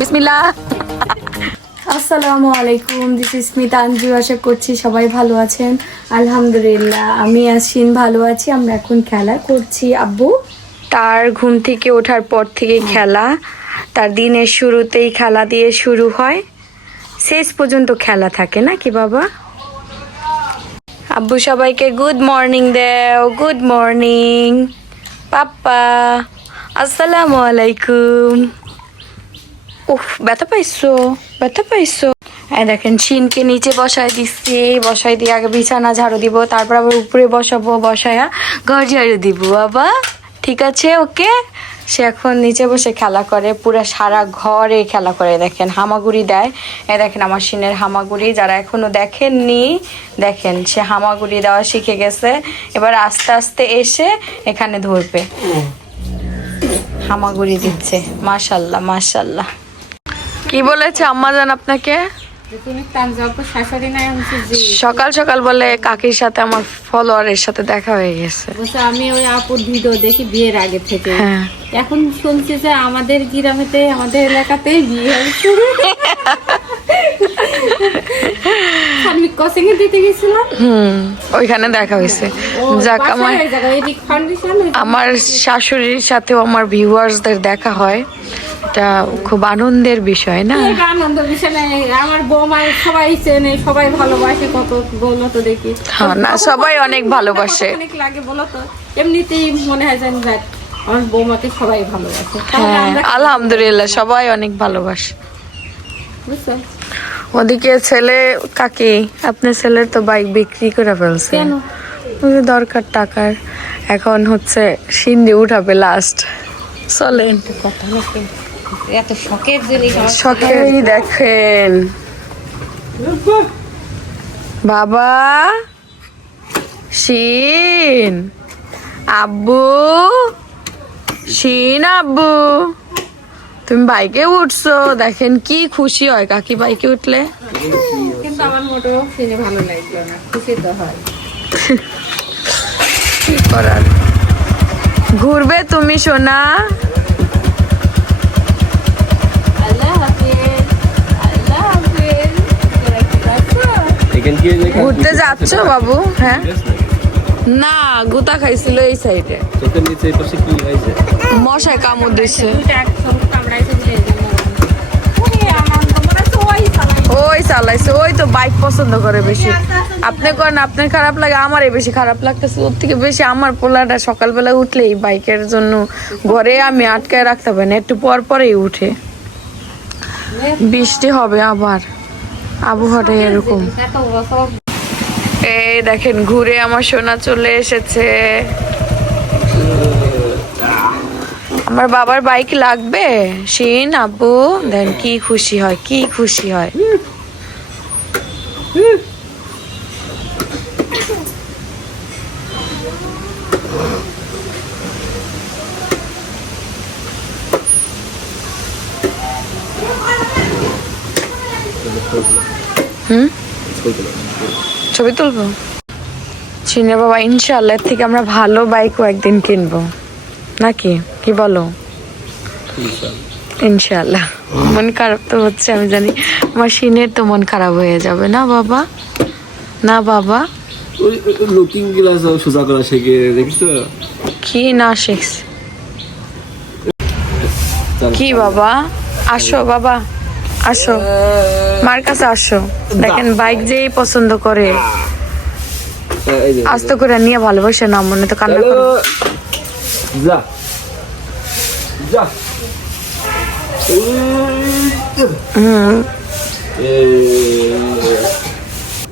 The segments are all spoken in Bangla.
বিসমিল্লাহ। আসসালামু আলাইকুম, দিস ইজ স্মিতা আঞ্জু। আশা করছি সবাই ভালো আছেন। আলহামদুলিল্লাহ আমি আছিন ভালো আছি। আমরা এখন খেলা করছি। আব্বু তার ঘুম থেকে ওঠার পর থেকে খেলা, তার দিনের শুরুতেই খেলা দিয়ে শুরু হয়, শেষ পর্যন্ত খেলা থাকে না কি বাবা? আব্বু সবাইকে গুড মর্নিং দেও। গুড মর্নিং পাপ্পা, আসসালামু আলাইকুম। উফ, ব্যথা পাইছো? ব্যথা পাইছো? দেখেন শিনকে নিচে বসায় দিচ্ছি, বসাই দিয়ে আগে বিছানা ঝাড়ু দিব, তারপর আবার উপরে বসাবো, বসায়া ঘর ঝাড়ু দিব বাবা। ঠিক আছে, ওকে। সে এখন নিচে বসে খেলা করে, পুরো সারা ঘরে খেলা করে। দেখেন হামাগুড়ি দেয়। দেখেন আমার শিনের হামাগুড়ি, যারা এখনো দেখেননি দেখেন, সে হামাগুড়ি দেওয়া শিখে গেছে। এবার আস্তে আস্তে এসে এখানে ধরবে, হামাগুড়ি দিচ্ছে। মাশাল্লাহ মাশাল্লাহ। কি বলেছে আম্মা জান আপনাকে? সকাল সকাল বলে কাকির সাথে আমার ফলোয়ারের সাথে দেখা হয়ে গেছে। আমি ওই আপুর ভিডিও দেখি বিয়ের আগে থেকে। এখন শুনছি যে আমাদের গ্রামেতে, আমাদের এলাকাতে বিয়ে হয়েছে। কোচিং এ দিতে গেছিলাম, ওইখানে দেখা হয়েছে। যাক, আমার শাশুড়ির সাথেও আমার ভিউয়ার্সদের দেখা হয়, এটা খুব আনন্দের বিষয় না? আনন্দ বিষয় নাই, আমার বৌমা সবাই চেনে, সবাই ভালোবাসে। কত বলো তো দেখি। হ্যাঁ না, সবাই অনেক ভালোবাসে। অনেক লাগে বলো তো, এমনিতেই মনে হয় যেন যাক আমার বৌমাকে সবাই ভালোবাসে। হ্যাঁ আলহামদুলিল্লাহ, সবাই অনেক ভালোবাসে। বুঝছো? ওদিকে ছেলে, কাকি আপনার ছেলের তো বাইক বিক্রি করে ফেলছে। কেন? দরকার টাকার। এখন হচ্ছে সিন্ধি উঠাবে লাস্ট। চলেন, এত শখের জিনিস, শখেই দেখেন বাবা। শিন আব্বু, শিন আব্বু, তুমি বাইকে উঠছো, দেখেন কি খুশি হয় কাকি বাইকে উঠলে। কিন্তু আমার মোটেও শুনে ভালো লাগলো না, খুশি তো হয়। কি করার, ঘুরবে তুমি সোনা। আল্লাহ হাফেজ, আল্লাহ হাফেজ। ঘুরতে যাচ্ছ বাবু? হ্যাঁ না, গুতা খাইছিল এই সাইডে। মশায় কামড় দিচ্ছে। ওই চালাইছে, ওই তো বাইক পছন্দ করে বেশি। আপনি করেন আপনার খারাপ লাগে, আমারই বেশি খারাপ লাগতেছে। ওর থেকে বেশি আমার পোলাটা সকালবেলা উঠলেই বাইকের জন্য ঘরে আমি আটকায় রাখতে পারি না, একটু পর পরেই উঠে। বৃষ্টি হবে আবার, আবহাওয়াটা এরকম। এই দেখেন ঘুরে আমার সোনা চলে এসেছে। আমার বাবার বাইক লাগবে। শিন আব্বু দেন কি খুশি হয়, কি খুশি হয়। ছবি তুলবো শিনের বাবা। ইনশাআল্লাহ এর থেকে আমরা ভালো বাইকও একদিন কিনবো, নাকি কি বলো? ইনশাআল্লাহ। মন খারাপ তো হচ্ছে আমি জানি, আমার শিনের তো মন খারাপ হয়ে যাবে না বাবা? না বাবা, লুকিং গ্লাস সোজা করা শিখে দেখছো? কি না শিখছ কি বাবা? আসো বাবা, আসো মার কাছে আসো। দেখেন বাইক যেই পছন্দ করে আস্তে করে নিয়ে ভালোবাসে না, মনে তো কান্না করে। যা যা।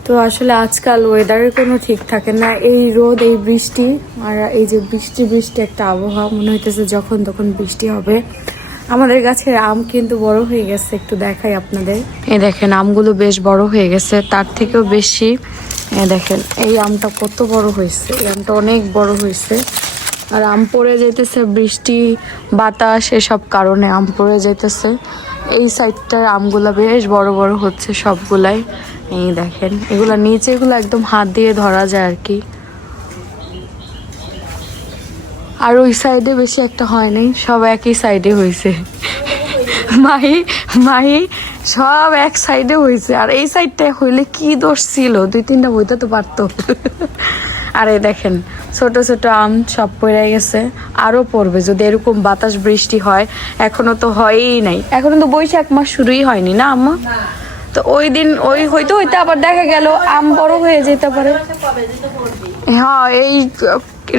তো আসলে আজকাল ওয়েদারের কোনো ঠিক থাকে না, এই রোদ, এই বৃষ্টি, আর এই যে বৃষ্টি বৃষ্টি একটা আবহাওয়া, মনে হইতেছে যখন তখন বৃষ্টি হবে। আমাদের গাছের আম কিন্তু বড় হয়ে গেছে, একটু দেখাই আপনাদের। এই দেখেন আমগুলো বেশ বড় হয়ে গেছে, তার থেকেও বেশি দেখেন এই আমটা কত বড় হয়েছে। এই আমটা অনেক বড় হয়েছে, আর আম পড়ে যেতেছে, বৃষ্টি বাতাস এসব কারণে আম পড়ে যেতেছে। এই সাইডটার আমগুলা বেশ বড় বড় হচ্ছে সবগুলাই। এই দেখেন এগুলা নিচে, এগুলো একদম হাত দিয়ে ধরা যায় আর কি। আর ওই সাইডে বেশি একটা হয় নাই, সব একই সাইডে হয়েছে। মাহি মাহি সব এক সাইডে হয়েছে, আর এই সাইডটা হইলে কি দোষ ছিল, 2-3টা বইতে তো পারতো। আর এই দেখেন ছোট ছোট আম সব পড়ে গেছে, আরো পড়বে যদি এরকম বাতাস বৃষ্টি হয়। এখনো তো হয়ই নাই, এখনো তো বৈশাখ মাস শুরুই হয়নি না আম্মা? তো ওই দিন ওই হইতে হইতে আবার দেখা গেল আম বড় হয়ে যেতে পারে। হ্যাঁ, এই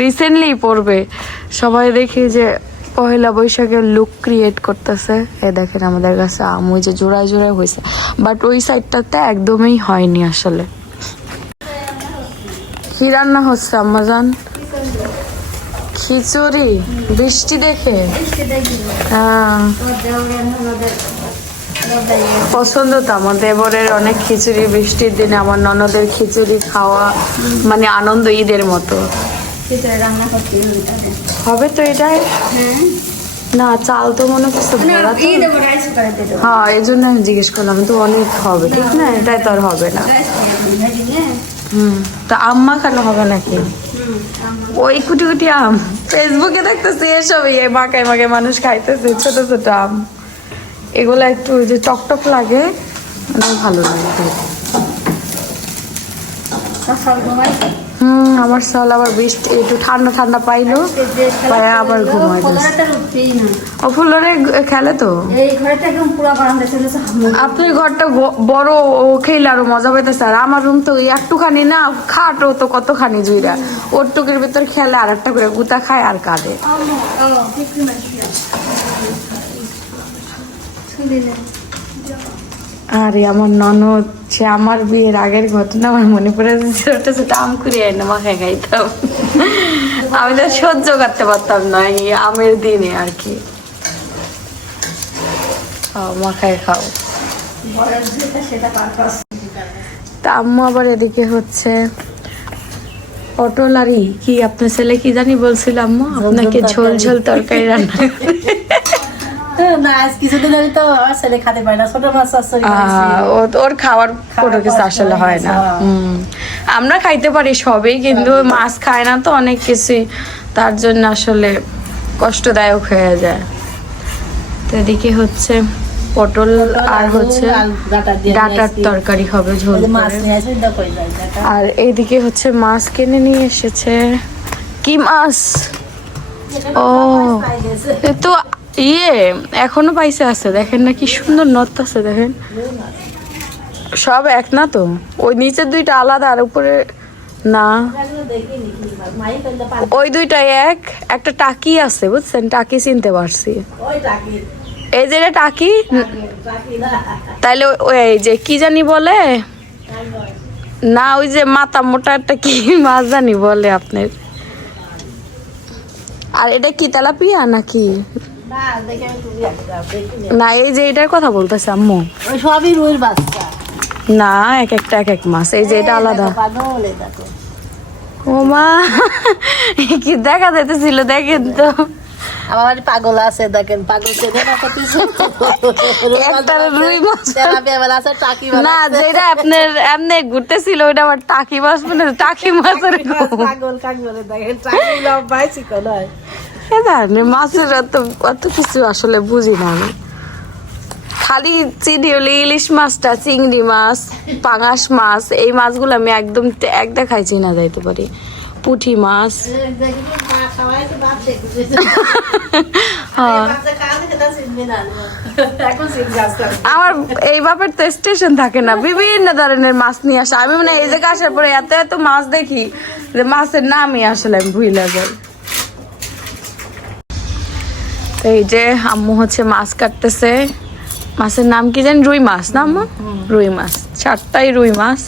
রিসেন্টলি পড়বে। সবাই দেখি যে পহেলা বৈশাখের লুক ক্রিয়েট করতেছে। এই দেখেন আমাদের কাছে আম ওই যে জোড়ায় জোড়ায় হয়েছে, বাট ওই সাইডটাতে একদমই হয়নি আসলে। কি রান্না হচ্ছে আম্মা জান? খিচুড়ি, বৃষ্টি দেখে? হ্যাঁ, পছন্দ তো আমার দেবরের অনেক খিচুড়ি। বৃষ্টির দিনে আমার ননদের খিচুড়ি খাওয়া মানে আনন্দ, ঈদের মতো হবে তো এটাই। না চাল তো মনে করছে ভরা তো। হ্যাঁ, এই জন্য আমি জিজ্ঞেস করলাম, তো অনেক হবে ঠিক না, এটাই তো আর হবে না। তা আম্মা কেন হবে নাকি? ওই কুটি কুটি আম ফেসবুকে দেখতেছি, এসবই মাখায় মাখায় মানুষ খাইতেছে ছোট ছোট আম। এগুলো একটু ওই যে টকটক লাগে, ভালো লাগে। আমার সাল আবার বৃষ্টি একটু ঠান্ডা ঠান্ডা পাইলো, পায়ে আবার ঘুমাই। ও ফুলরে খেলে তো। আপনার ঘরটা বড়, ও খেলে আরো মজা পাইতেছে। আর আমার রুম তো একটুখানি না, খাটও তো কতখানি জুইরা, ওর টুকের ভিতর খেলে আর একটা করে গুতা খায় আর কাঁদে। আরে আমার ননদ, সে আমার বিয়ের আগের ঘটনা আমার মনে পড়ে ছোট ছোট আম কুড়িয়ে এনে মাখায় খাইতাম। আমি তো সহ্য করতে পারতাম না এই আমের দিনে আর কি। মাখায় খাও। তা আম্মু আবার এদিকে হচ্ছে পটল কি আপনার ছেলে কি জানি বলছিল আম্মু আপনাকে ঝোল ঝোল তরকারি রান্না। ওর খাওয়ার কোনো কিছু আসলে হয় না। আমরা খাইতে পারি সবই, কিন্তু মাছ খায় না তো অনেক কিছুই, তার জন্য আসলে কষ্টদায়ক হয়ে যায়। তো এদিকে হচ্ছে পটল আর হচ্ছে ডাটার তরকারি হবে ঝোল। আর এইদিকে হচ্ছে মাছ কিনে নিয়ে এসেছে। কি মাছ? ও তো এখনো পাইছে আছে, দেখেন না কি সুন্দর নত আছে, দেখেন সব এক না তো, ওই নিচের দুইটা আলাদা আর উপরে না, ওই দুইটা একটা টাকি আছে বুঝছেন, টাকি চিনতে পারছি। এই যে টাকি, তাইলে ওই যে কি জানি বলে না, ওই যে মাথা মোটা একটা কি মাছ জানি বলে আপনার। আর এটা কি তেলাপিয়া নাকি? না, এই যে এটার কথা বলতেছে আম্মু, সবই রুইর বাচ্চা না, এক একটা এক এক মাছ। এই যে এটা আলাদা। ও মা, কি দেখা যাইতেছিল দেখেন তো। আমার পাগল আছে, দেখেন পাগল না, যেটা আপনার এমনি ঘুরতেছিল ওইটা আবার টাকি মাছ, মানে টাকি মাছের মাছের অত কিছু আসলে বুঝি না আমি। খালি চিনি হলে ইলিশ মাছটা, চিংড়ি মাছ, পাঙাশ মাছ, এই মাছগুলো আমি একদম এক দেখাই চিনা যাইতে পারি। পুঁটি মাছ, আমার এই বাপের তো স্টেশন থাকে না, বিভিন্ন ধরনের মাছ নিয়ে আসে। আমি মানে এই জায়গায় আসার পরে এত এত মাছ দেখি যে মাছের নামই আসলে আমি ভুলে যাই। এই যে আম্মু হচ্ছে মাছ কাটতেছে। মাছের নাম কি জানি, রুই মাছ না আম্মু? রুই মাছ, 4টাই রুই মাছ।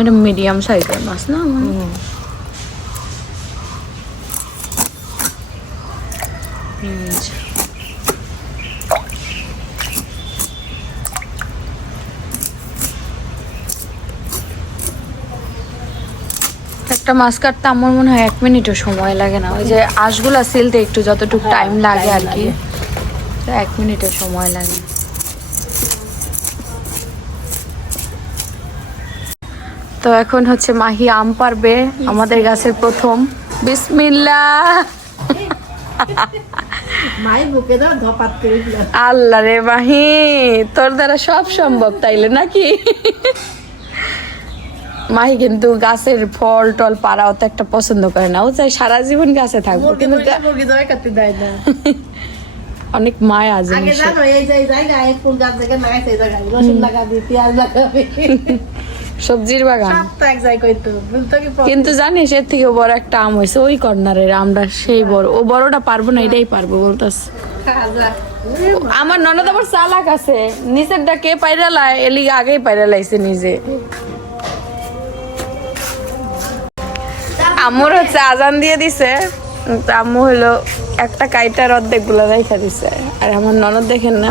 এটা মিডিয়াম সাইজের মাছ না? একটা মাছ কাটতে আমার মনে হয় 1 মিনিটও সময় লাগে না। ওই যে আঁশগুলা সিলতে একটু যতটুকু টাইম লাগে আর কি, 1 মিনিটের সময় লাগে। তো এখন হচ্ছে মাহি আম পারবে আমাদের গাছের প্রথম। বিসমিল্লাহ। মাই বুকে দাও ধপাত করে দিল। আল্লাহ রে মাহি, তোর দ্বারা সব সম্ভব তাইলে নাকি? মাহি কিন্তু গাছের ফল টল পাড়া অত একটা পছন্দ করে না, ও চাই সারা জীবন গাছে থাকবো, কিন্তু মুরগি জবাই করতে দেয় না। অনেক মায়া আগে জিনিস। জানো এই যে জায়গায় ফুল গাছ থেকে লাগাইছে, এই জায়গায় রসুন লাগাবি, পেঁয়াজ লাগাবি, সবজির বাগান। সব তো এক জায়গায় কইতো, বুঝতো কি? কিন্তু জানিস এর থেকে বড় একটা আম হয়েছে ওই কর্নারের আমটা, সেই বড়। ও বড়টা পারবো না, এটাই পারবো বলতাছে। খাজা। আমার ননদ আবার চালাক আছে, নিচের ডাকে পাইরা লাই, এলি আগেই পাইরা লাইছে নিজে। আম্মুর হচ্ছে আজান দিয়ে দিছে, তো আম্মু হলো একটা কাইটার অর্ধেক গুলা রেখা দিছে। আর আমার ননদ দেখেন না,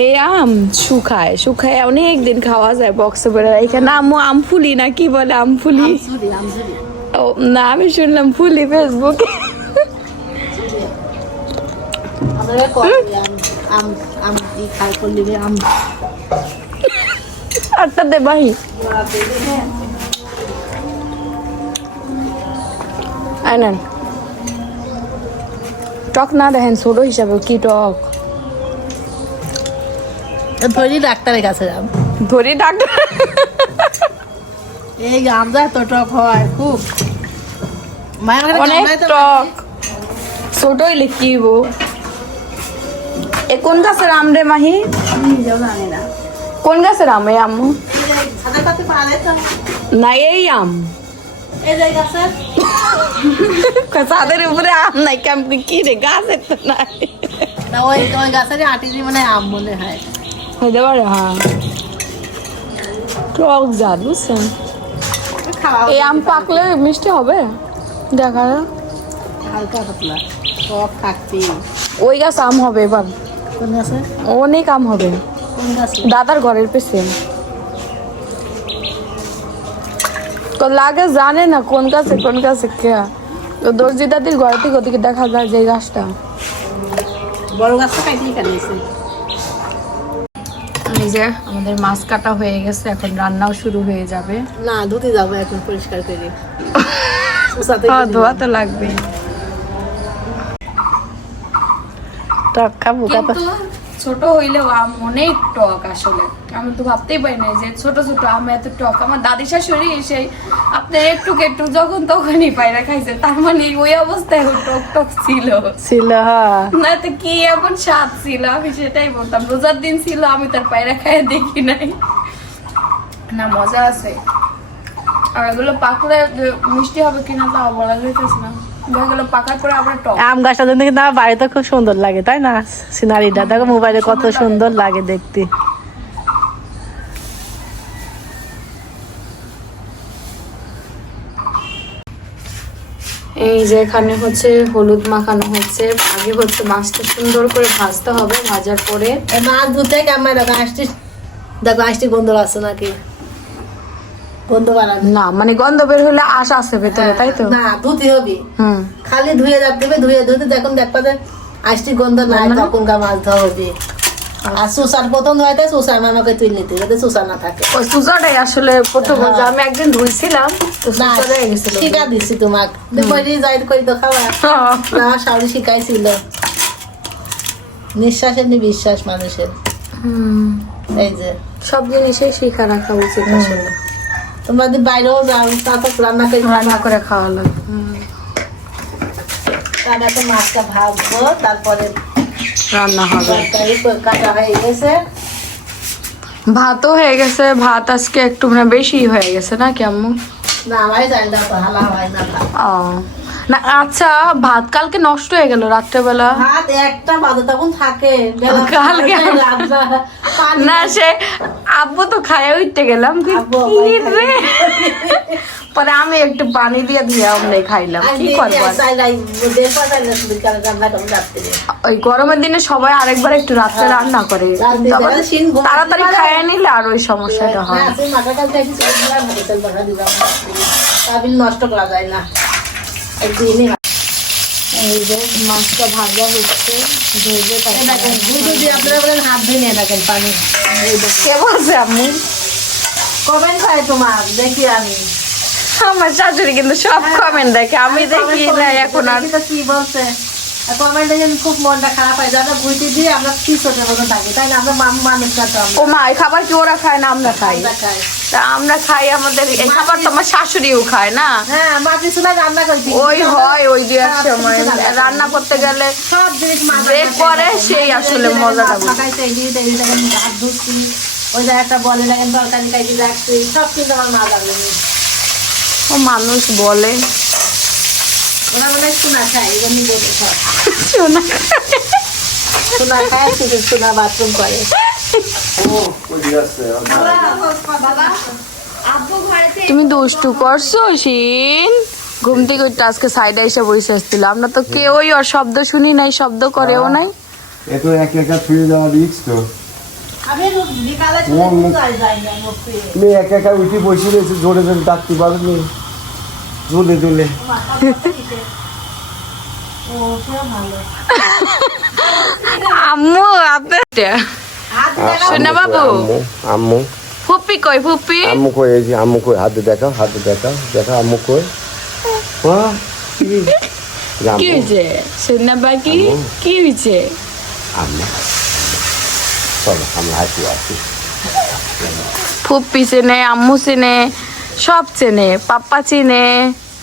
এই আম শুকায় শুকায় অনেক দিন খাওয়া যায় বক্সে করে রেখে। না আম্মু আমফুলি না কি বলে, আমফুলি। ও না, আমি শুনলাম ফুলি ফেসবুকে। আমাদের কই আম আম দি খাই করলি আম আটটা দে ভাই। আইনান টক না দেখেন ছোট হিসাবে কি টক। ধরি ডাক্তারের কাছে যাম, ধরি ডাক্তার। এই আমটা তো টক হয় খুব, মায়ের অনেক টক। ছোট হইলে কি হইবো? এ কোন গাছের আম রে মাহি? জানি না কোন গাছের আম এই আম্মু? সাদা কাতে পারে তো, না এই আম এই যে গাছের ছাদের উপরে আম নাই কেমন কি রে, গাছের তো নাই। না, ওই ওই গাছের আটি দিয়ে মানে আম মনে হয়। হইতে পারে, হ্যাঁ টক জাত বুঝছেন। খাওয়া এই আম পাকলে মিষ্টি হবে দেখা যায়। হালকা পাতলা টক থাকতে। ওই গাছ আম হবে এবার, কোন গাছে? অনেক আম হবে কোন গাছে? দাদার ঘরের পেছে। লাগে জানে না কোন গাছে কে। তো দর্জি দাদির ঘর থেকে ওদিকে দেখা যায় যে গাছটা। বড় গাছটা কাটিয়ে কাটিয়েছে। এই যে আমাদের মাছ কাটা হয়ে গেছে, এখন রান্নাও শুরু হয়ে যাবে। না ধুতে যাবো এখন পরিষ্কার করে। হ্যাঁ ধোয়া তো লাগবে। টক খাবো কিন্তু ছোট হইলেও আম অনেক টক আসলে। আমি তো ভাবতেই পারি না যে ছোট ছোট আম এত টক। আমার দাদি শাশুড়ি এসে আপনার একটু একটু যখন তখনই পায়রা খাইছে, তার মানে ওই অবস্থায় টক টক ছিল। না তো কি এমন স্বাদ ছিল, আমি সেটাই বলতাম। রোজার দিন ছিল, আমি তার পায়রা খাইয়ে দেখি নাই। না মজা আছে। আর এগুলো পাকলে মিষ্টি হবে কিনা তাও বলা যাইতেছে না। এগুলো পাকার পরে আবার টক। আম গাছটা কিন্তু আমার বাড়িতে খুব সুন্দর লাগে, তাই না? সিনারিটা দেখো মোবাইলে কত সুন্দর লাগে দেখতে। এই যে এখানে হচ্ছে হলুদ মাখানো হচ্ছে। আগে হচ্ছে মাছটা সুন্দর করে ভাজতে হবে, ভাজার পরে মাছ ধুতে কেমন দেখো আসছি, দেখো আসছি গন্ধ আছে নাকি? গন্ধ বাড়ানো না মানে গন্ধ বের হলে আশ আছে ভেতরে, তাই তো? না, ধুতে হবে। হুম, খালি ধুয়ে যাতে হবে, ধুয়ে ধুতে যখন দেখবা যে আসছি গন্ধ নাই, তখন মাছ ধোয়া হবে। আর সুসার প্রথম ধোয়াতে সুসার মামাকে তুই নিতে, যাতে সুসার না থাকে। ওই সুজাটাই আসলে প্রথম। আমি একদিন ধুইছিলাম তো না, সুজা হয়ে গেছিল। শিখা দিচ্ছি তোমাক, দেখো যাই করি তো খাওয়া না, শাড়ি শিখাইছিল। নিঃশ্বাসের নি বিশ্বাস মানুষের। হুম, এই যে সব জিনিসই শিখা রাখা উচিত আসলে। তোমরা যদি বাইরেও যাও তারপর রান্না করে রান্না করে খাওয়া লাগে। রান্না তো মাছটা ভাজবো, তারপরে রান্না হবে। তরকারি কাটা হয়ে গেছে। ভাতও হয়ে গেছে। ভাত আজকে একটু মানে বেশি হয়ে গেছে না কি আম্মু? না আমার জানি না, তো হালা হয় না ভাত। ও না, আচ্ছা ভাত কালকে নষ্ট হয়ে গেল রাত্রেবেলা। ভাত একটা বাজে তখন থাকে, বেলা কালকে পানি না সে আব্বু তো খায় উঠতে গেলাম, আব্বু কি রে। পরে আমি একটু পানি দিয়ে দিয়ে আমরা খাইলাম। কি করবো আর? ওই গরমের দিনে সবাই আরেকবার একটু রাত্রে রান্না করে, কিন্তু আবার তাড়াতাড়ি খাইয়ে নিলে আর ওই সমস্যাটা হয়। নষ্ট করা যায় না একদিনই। এই যে মাছটা ভাজা হচ্ছে, ভেজে আপনারা বলেন হাত ধুয়ে নিয়ে দেখেন পানি। কে বলছে আম্মু? কমেন্ট হয় তোমার দেখি আমি। আমার শাশুড়ি কিন্তু সব কমেন্ট দেখে, আমি দেখি না এখন আর। তো কি বলছে কমেন্টে যেন খুব মনটা খারাপ হয়, যারা বুঝতে দিয়ে আমরা কি ছোটের মতো থাকি, তাই না? আমরা মানুষ না তো ও মা, এই খাবার কি ওরা খায় না আমরা খাই? আমরা খাই। তা আমরা খাই, আমাদের এই খাবার তো আমার শাশুড়িও খায় না। হ্যাঁ, মাটি চুলা রান্না করছি। ওই হয় ওই দুই এক সময় রান্না করতে গেলে সব জিনিস যে করে সেই আসলে মজাটা বুঝে। খাইছে, এই দেখেন হাত ধুচ্ছি, ওই জায়গাটা বলে দেখেন তরকারি খাইতে রাখছি, সব কিন্তু আমার মা যাবে। ও মানুষ বলে ওরা মনে হয় সোনা খায়, এই জন্য বলে সব শোনা। সোনা খায়, শুধু সোনা বাথরুম করে। তুমি দুষ্টু করছো শিন, ঘুম থেকে ওইটা আজকে সাইডে এসে বসে আসছিল। আমরা তো কেউই ওর শব্দ শুনি নাই, শব্দ করেও নাই। এত একা একা ছুঁয়ে যাওয়া রিক্স তো। আমি বিকালে শুনে যাই না মুক্তি। তুমি একা একা উঠে বসে রয়েছে, জোরে জোরে ডাকতে পারবে জোরে জোরে। ও পুরো ভালো। আম্মু আপনার শোনা বাবু, আম্মু ফুপি কই? ফুপি আম্মু কই? এই যে আম্মু কই, হাতে দেখাও, হাতে দেখাও, দেখা আম্মু কই। কি হয়েছে শোনা বাকি? কি হয়েছে? আম্মু চলো আমরা হাসি আসি। ফুপি চেনে, আম্মু চেনে, সব চেনে, পাপ্পা চিনে,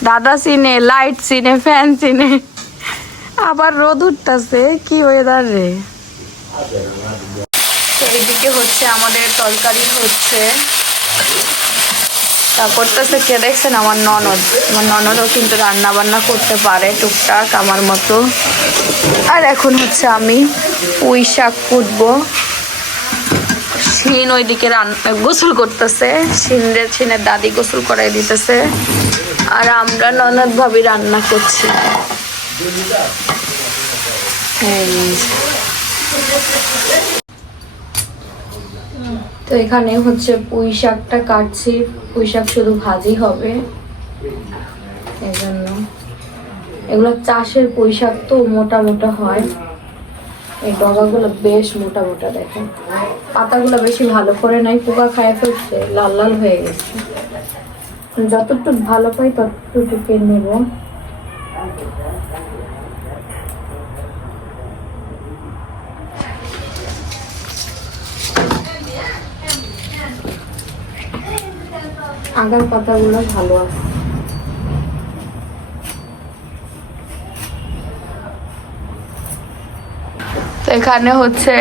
দাদা চিনে, লাইট চিনে, ফ্যান চিনে। আবার রোদ উঠতেছে, কি ওয়েদার রে। তো এদিকে হচ্ছে আমাদের তরকারি হচ্ছে, তা করতেছে কে দেখছেন? আমার ননদ। আমার ননদও কিন্তু রান্না বান্না করতে পারে টুকটাক আমার মতো। আর এখন হচ্ছে আমি পুঁই শাক কুটবো। শিন ওইদিকে গোসল করতেছে, শিনের দাদি গোসল করাই দিতেছে, আর আমরা ননদ ভাবি রান্না করছি। তো এখানে হচ্ছে পুঁই শাকটা কাটছি, পুঁই শাক শুধু ভাজি হবে এই জন্য। এগুলো চাষের পুঁই শাক তো মোটা মোটা হয়, এই ডগাগুলো বেশ মোটা মোটা। দেখেন পাতাগুলো বেশি ভালো করে নাই, পোকা খায় ফেলছে, লাল লাল হয়ে গেছে। যতটুকু ভালো পাই ততটুকু নেব। আগার পাতাগুলো ভালো আছে। তো এখানে হচ্ছে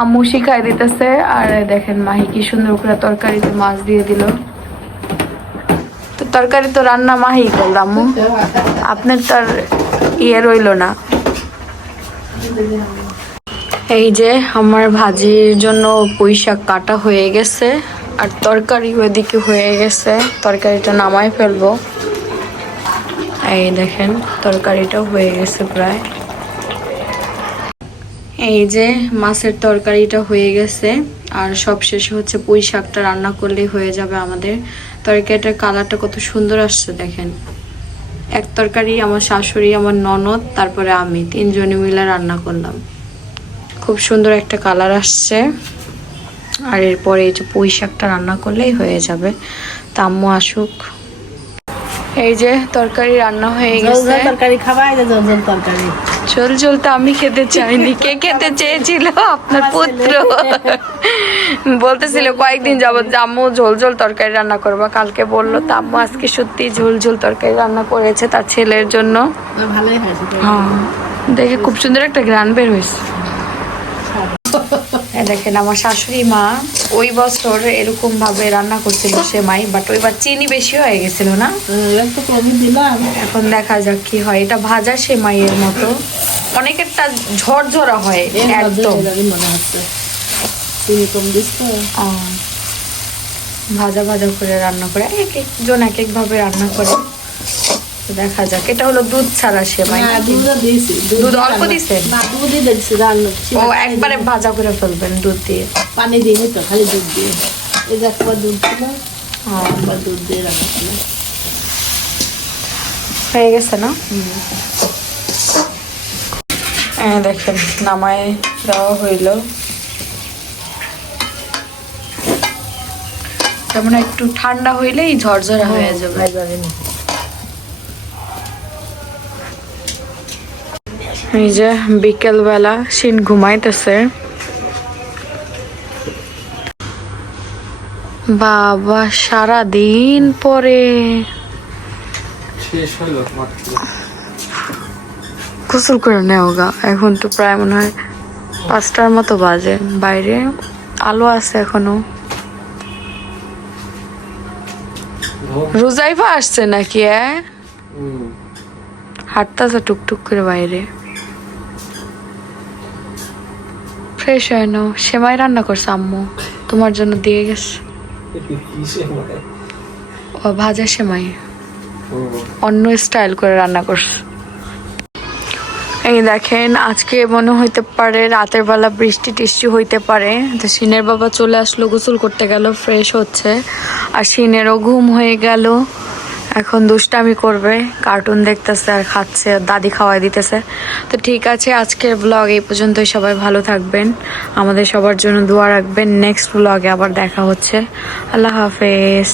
আম্মু শিখাই দিতেছে, আর দেখেন মাহি কি সুন্দর করে তরকারিতে মাছ দিয়ে দিল। তো তরকারি তো রান্না মাহি করল আম্মু, আপনার তো আর ইয়ে রইল না। এই যে আমার ভাজির জন্য পুঁই শাক কাটা হয়ে গেছে, আর তরকারি ওইদিকে হয়ে গেছে, তরকারিটা নামাই ফেলবো। এই দেখেন তরকারিটাও হয়ে গেছে প্রায়। এই যে মাছের তরকারিটা হয়ে গেছে, আর সব শেষে হচ্ছে পুঁই শাকটা রান্না করলেই হয়ে যাবে আমাদের। তরকারিটার কালারটা কত সুন্দর আসছে দেখেন। এক তরকারি আমার শাশুড়ি, আমার ননদ, তারপরে আমি, তিনজনে মিলে রান্না করলাম। খুব সুন্দর একটা কালার আসছে। আর এরপরে এই যে পুঁই শাকটা রান্না করলেই হয়ে যাবে। তা আম্মু আসুক। এই যে তরকারি রান্না হয়ে গেছে। তরকারি খাবা? এই যে ঝোল ঝোল তরকারি। ঝোল ঝোল তো আমি খেতে চাইনি, কে খেতে চেয়েছিল? আপনার পুত্র বলতেছিল কয়েকদিন যাবত যে আম্মু ঝোল ঝোল তরকারি রান্না করবা, কালকে বললো। তা আম্মু আজকে সত্যি ঝোল ঝোল তরকারি রান্না করেছে তার ছেলের জন্য। ভালোই হয়েছে। হ্যাঁ, দেখে খুব সুন্দর একটা ঘ্রাণ বের হয়েছে। দেখেন আমার শাশুড়ি মা ওই বছর এরকম ভাবে রান্না করছিল সেমাই, বাট ওইবার চিনি বেশি হয়ে গেছিল না, একটু কমই দিলাম। এখন দেখা যাক কি হয়। এটা ভাজা সেমাইয়ের মতো, অনেকেরটা ঝরঝরা হয় একদম। মনে হচ্ছে চিনি কম দিস তো। ভাজা ভাজা করে রান্না করে, এক একজন এক এক ভাবে রান্না করে। তো দেখা যাক। এটা হলো দুধ ছাড়া সেমাই। দুধ অল্প দিচ্ছেন? ও একবারে ভাজা করে ফেলবেন দুধ দিয়ে? পানি দিয়ে তো খালি দুধ দিয়ে, এই যে একবার দুধ ছিল, একবার দুধ দিয়ে রান্না করলাম। হয়ে গেছে না? দেখেন নামায় দেওয়া হইল। হচ্ছে, মানে একটু ঠান্ডা হইলেই ঝরঝরা হয়ে যাবে। এই যে বিকেল বেলা শিন ঘুমাইতেছে। বাবা সারা দিন পরে শেষ হলো মাত্র। গোসল করে নেও গা, এখন তো প্রায় মনে হয় 5টার মতো বাজে, বাইরে আলো আছে এখনো। রোজাইফা আসছে নাকি? হাঁটতেছে টুকটুক করে বাইরে। ফ্রেশ হয়ে নাও, সেমাই রান্না করছে আম্মু, তোমার জন্য দিয়ে গেছে। ও ভাজা সেমাই, অন্য স্টাইল করে রান্না করছে। এই দেখেন, আজকে মনে হইতে পারে রাতের বেলা বৃষ্টি টিষ্টি হইতে পারে। তো শিনের বাবা চলে আসলো, গোসল করতে গেল, ফ্রেশ হচ্ছে। আর শিনেরও ঘুম হয়ে গেল, এখন দুষ্টামি করবে, কার্টুন দেখতেছে আর খাচ্ছে, আর দাদি খাওয়াই দিতেছে। তো ঠিক আছে, আজকের ব্লগ এই পর্যন্তই। সবাই ভালো থাকবেন, আমাদের সবার জন্য দোয়া রাখবেন। নেক্সট ব্লগে আবার দেখা হচ্ছে। আল্লাহ হাফেজ।